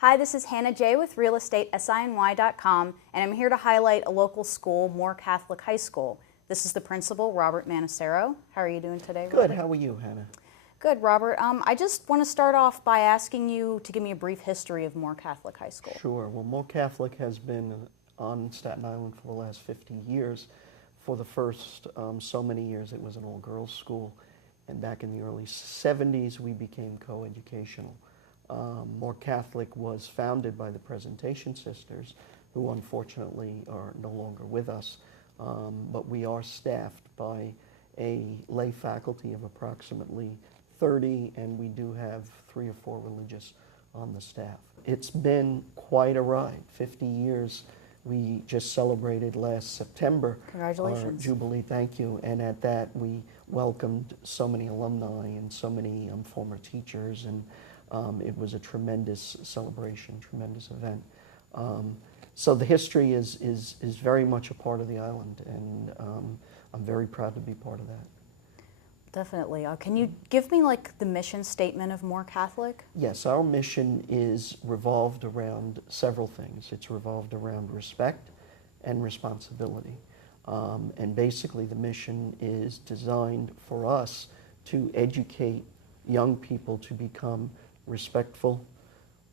Hi, this is Hannah J. with realestatesiny.com, and I'm here to highlight a local school, Moore Catholic High School. This is the principal, Robert Manisero. How are you doing today, Good. Robert? How are you, Hannah? Good, Robert. I just want to start off by asking you to give me a brief history of Moore Catholic High School. Sure. Well, Moore Catholic has been on Staten Island for the last 50 years. For the first so many years, it was an all-girls school, and back in the early 70s, we became co-educational. Moore Catholic was founded by the Presentation Sisters, who unfortunately are no longer with us, but we are staffed by a lay faculty of approximately 30, and we do have 3 or 4 religious on the staff. It's been quite a ride, 50 years. We just celebrated last September. Congratulations. Our Jubilee, thank you. And at that, we welcomed so many alumni and so many former teachers, and it was a tremendous celebration, tremendous event. So the history is very much a part of the island, and I'm very proud to be part of that. Definitely. Can you give me like the mission statement of Moore Catholic? Yes, our mission is revolved around several things. It's revolved around respect and responsibility. And basically the mission is designed for us to educate young people to become respectful,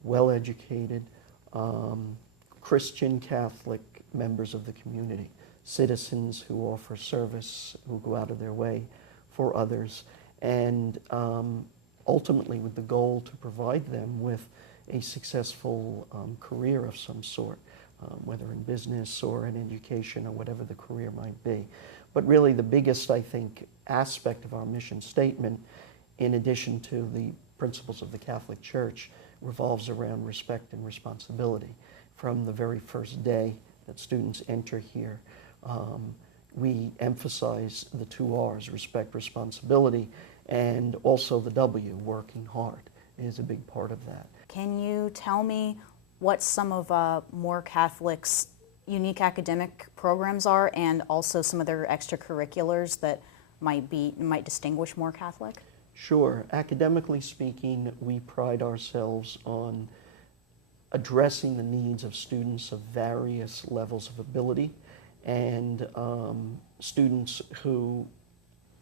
well-educated, Christian Catholic members of the community, citizens who offer service, who go out of their way for others, and ultimately with the goal to provide them with a successful career of some sort, whether in business or in education or whatever the career might be. But really the biggest, I think, aspect of our mission statement, in addition to the principles of the Catholic Church, revolves around respect and responsibility. From the very first day that students enter here, we emphasize the 2 R's, respect, responsibility, and also the W, working hard, is a big part of that. Can you tell me what some of Moore Catholic's unique academic programs are, and also some of their extracurriculars that might distinguish Moore Catholic? Sure. Academically speaking, we pride ourselves on addressing the needs of students of various levels of ability, and students who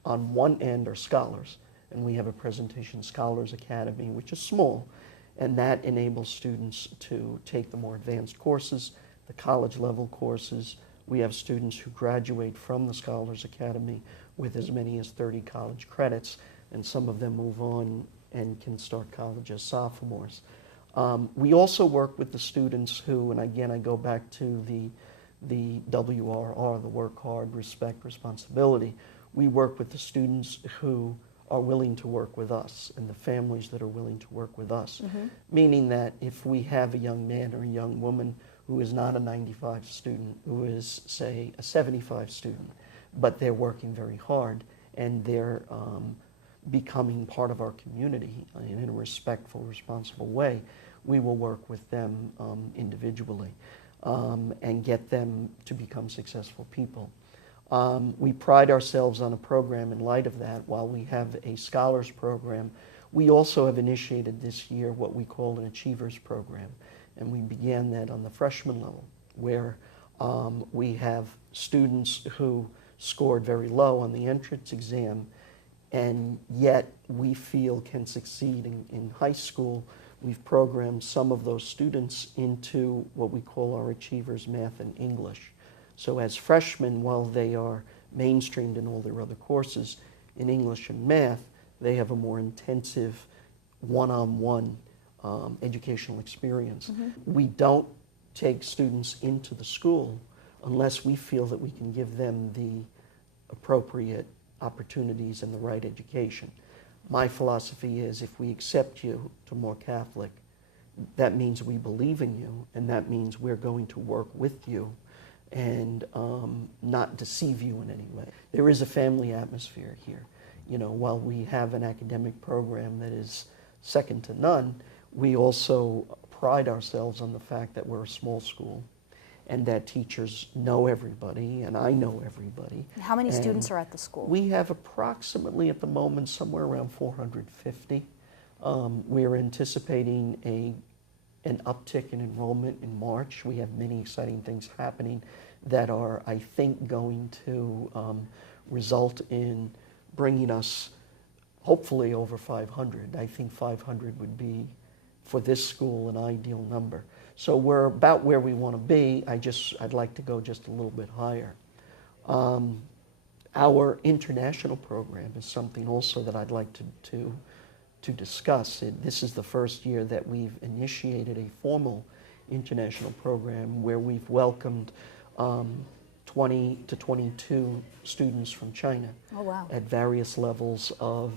on one end are scholars, and we have a Presentation Scholars Academy, which is small, and that enables students to take the more advanced courses, the college level courses. We have students who graduate from the Scholars Academy with as many as 30 college credits, and some of them move on and can start college as sophomores. We also work with the students who, and again I go back to the WRR, the work hard, respect, responsibility. We work with the students who are willing to work with us and the families that are willing to work with us. Mm-hmm. Meaning that if we have a young man or a young woman who is not a 95 student, who is, say, a 75 student, but they're working very hard and they're becoming part of our community in a respectful, responsible way, we will work with them individually. And get them to become successful people. We pride ourselves on a program in light of that. While we have a scholars program, we also have initiated this year what we call an achievers program. And we began that on the freshman level, where we have students who scored very low on the entrance exam, and yet we feel can succeed in high school. We've programmed some of those students into what we call our Achievers Math and English. So as freshmen, while they are mainstreamed in all their other courses, in English and math, they have a more intensive one-on-one educational experience. Mm-hmm. We don't take students into the school unless we feel that we can give them the appropriate opportunities and the right education. My philosophy is if we accept you to Moore Catholic, that means we believe in you, and that means we're going to work with you and not deceive you in any way. There is a family atmosphere here. You know, while we have an academic program that is second to none, we also pride ourselves on the fact that we're a small school and that teachers know everybody, and I know everybody. How many students are at the school? We have approximately, at the moment, somewhere around 450. We're anticipating a an uptick in enrollment in March. We have many exciting things happening that are, I think, going to result in bringing us hopefully over 500. I think 500 would be, for this school, an ideal number. So we're about where we want to be. I'd like to go just a little bit higher. Our international program is something also that I'd like to discuss. This is the first year that we've initiated a formal international program where we've welcomed 20 to 22 students from China. Oh, wow. At various levels of,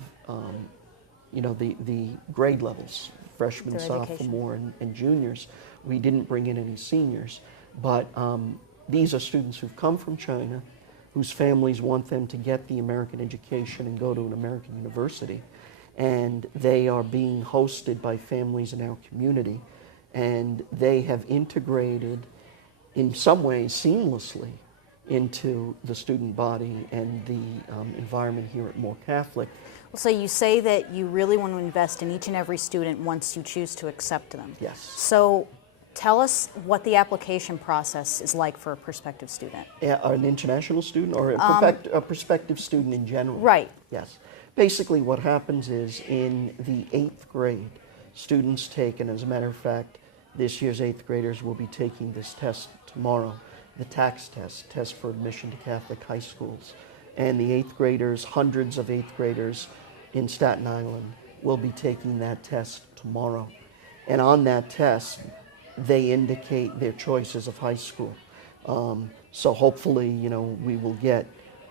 the grade levels, freshmen, Their education. sophomore, and juniors. We didn't bring in any seniors, but these are students who've come from China, whose families want them to get the American education and go to an American university. And they are being hosted by families in our community, and they have integrated in some ways seamlessly into the student body and the environment here at Moore Catholic. So you say that you really want to invest in each and every student once you choose to accept them. Yes. So tell us what the application process is like for a prospective student. An international student or a prospective student in general? Right. Yes. Basically what happens is in the 8th grade, students take, and as a matter of fact, this year's 8th graders will be taking this test tomorrow, the TAKS test for admission to Catholic high schools. And the 8th graders, hundreds of 8th graders in Staten Island will be taking that test tomorrow. And on that test, they indicate their choices of high school. So hopefully, we will get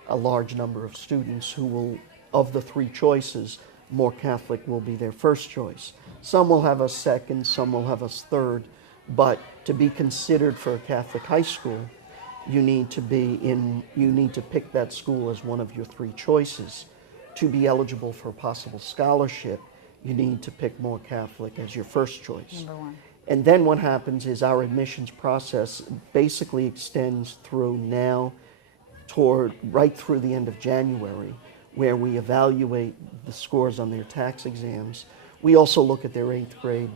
a large number of students who will, of the 3 choices, Moore Catholic will be their first choice. Some will have us second, some will have us third, but to be considered for a Catholic high school, you need to pick that school as one of your 3 choices. To be eligible for a possible scholarship, you need to pick Moore Catholic as your first choice. Number 1. And then what happens is our admissions process basically extends through now right through the end of January, where we evaluate the scores on their TAKS exams. We also look at their 8th grade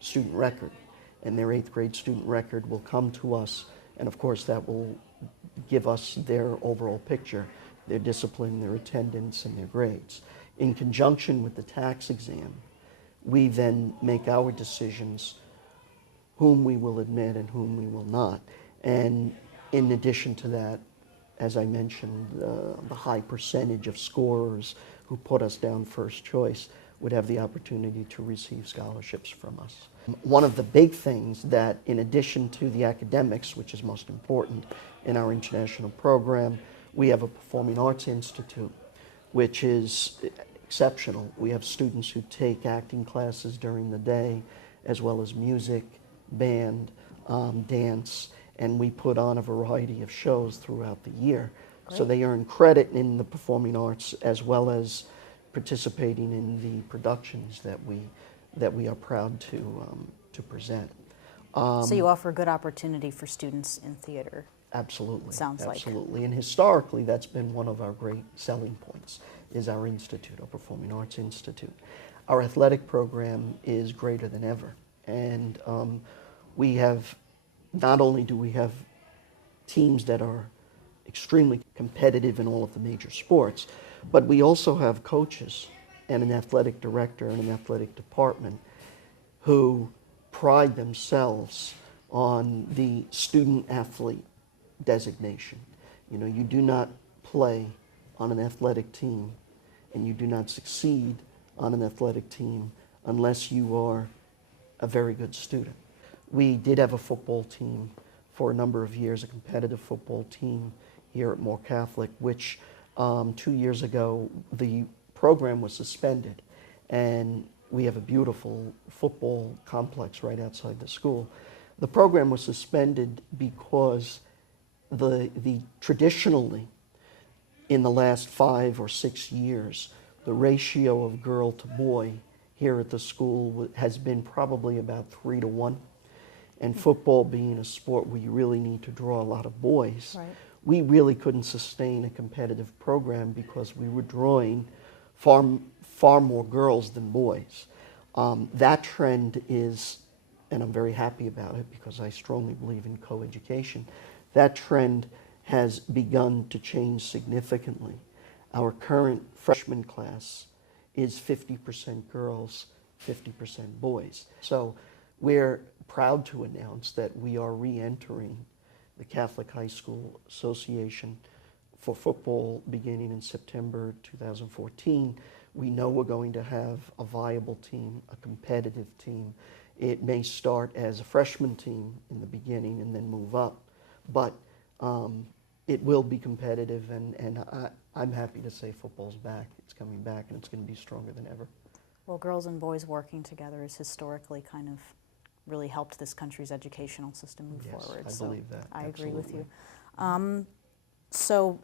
student record, and their 8th grade student record will come to us, and of course that will give us their overall picture, their discipline, their attendance, and their grades. In conjunction with the TAKS exam, we then make our decisions whom we will admit and whom we will not. And in addition to that, as I mentioned, the high percentage of scorers who put us down first choice would have the opportunity to receive scholarships from us. One of the big things that, in addition to the academics, which is most important in our international program, we have a Performing Arts Institute, which is exceptional. We have students who take acting classes during the day, as well as music, band, dance, and we put on a variety of shows throughout the year. Great. So they earn credit in the performing arts as well as participating in the productions that we are proud to present. So you offer a good opportunity for students in theater. Absolutely. Sounds like. Absolutely. And historically, that's been one of our great selling points, is our institute, our Performing Arts Institute. Our athletic program is greater than ever. And we have, not only do we have teams that are extremely competitive in all of the major sports, but we also have coaches and an athletic director and an athletic department who pride themselves on the student athlete designation. You do not play on an athletic team and you do not succeed on an athletic team unless you are a very good student. We did have a football team for a number of years, a competitive football team here at Moore Catholic, which 2 years ago the program was suspended, and we have a beautiful football complex right outside the school. The program was suspended because the traditionally, in the last 5 or 6 years, the ratio of girl to boy here at the school has been probably about 3 to 1. And football being a sport where you really need to draw a lot of boys, Right. we really couldn't sustain a competitive program because we were drawing far more girls than boys. That trend is and I'm very happy about it because I strongly believe in coeducation. That trend has begun to change significantly. Our current freshman class is 50% girls, 50% boys. So we're proud to announce that we are re-entering the Catholic High School Association for football beginning in September 2014. We know we're going to have a viable team, a competitive team. It may start as a freshman team in the beginning and then move up, but it will be competitive, and I'm happy to say football's back. It's coming back, and it's going to be stronger than ever. Well, girls and boys working together has historically kind of really helped this country's educational system move forward. Yes, I believe that. I agree with you. Absolutely. So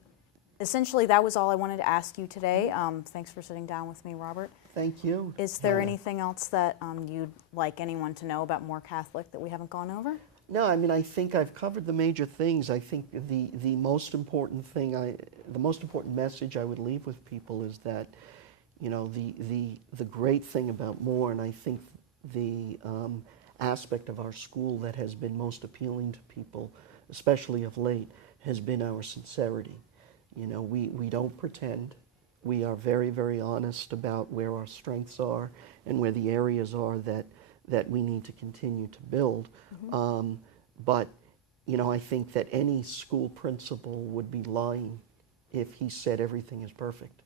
essentially, that was all I wanted to ask you today. Thanks for sitting down with me, Robert. Thank you. Is there Hannah. anything else that you'd like anyone to know about More Catholic that we haven't gone over? No, I mean, I think I've covered the major things. I think the most important thing, the most important message I would leave with people is that, you know, the great thing about Moore, and I think the aspect of our school that has been most appealing to people, especially of late, has been our sincerity. You know, we don't pretend. We are very, very honest about where our strengths are and where the areas are that we need to continue to build. Mm-hmm. But, you know, I think that any school principal would be lying if he said everything is perfect.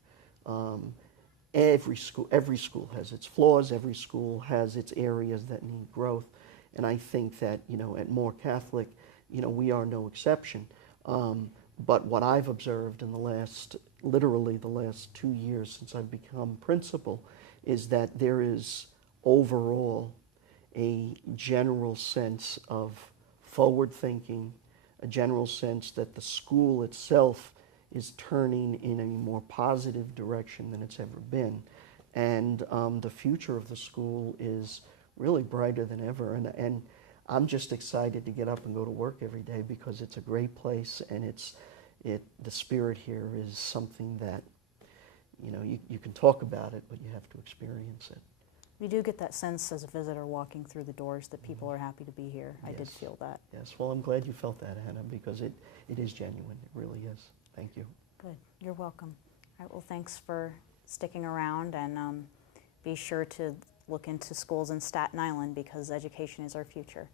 Every school has its flaws. Every school has its areas that need growth. And I think that, you know, at More Catholic, you know, we are no exception. But what I've observed in literally the last 2 years since I've become principal, is that there is overall a general sense of forward thinking, a general sense that the school itself is turning in a more positive direction than it's ever been. And the future of the school is really brighter than ever. And I'm just excited to get up and go to work every day because it's a great place, and the spirit here is something that, you know, you can talk about it, but you have to experience it. You do get that sense as a visitor walking through the doors that people are happy to be here. Yes. I did feel that. Yes, well, I'm glad you felt that, Hannah, because it is genuine. It really is. Thank you. Good. You're welcome. All right, well, thanks for sticking around, and be sure to look into schools in Staten Island because education is our future.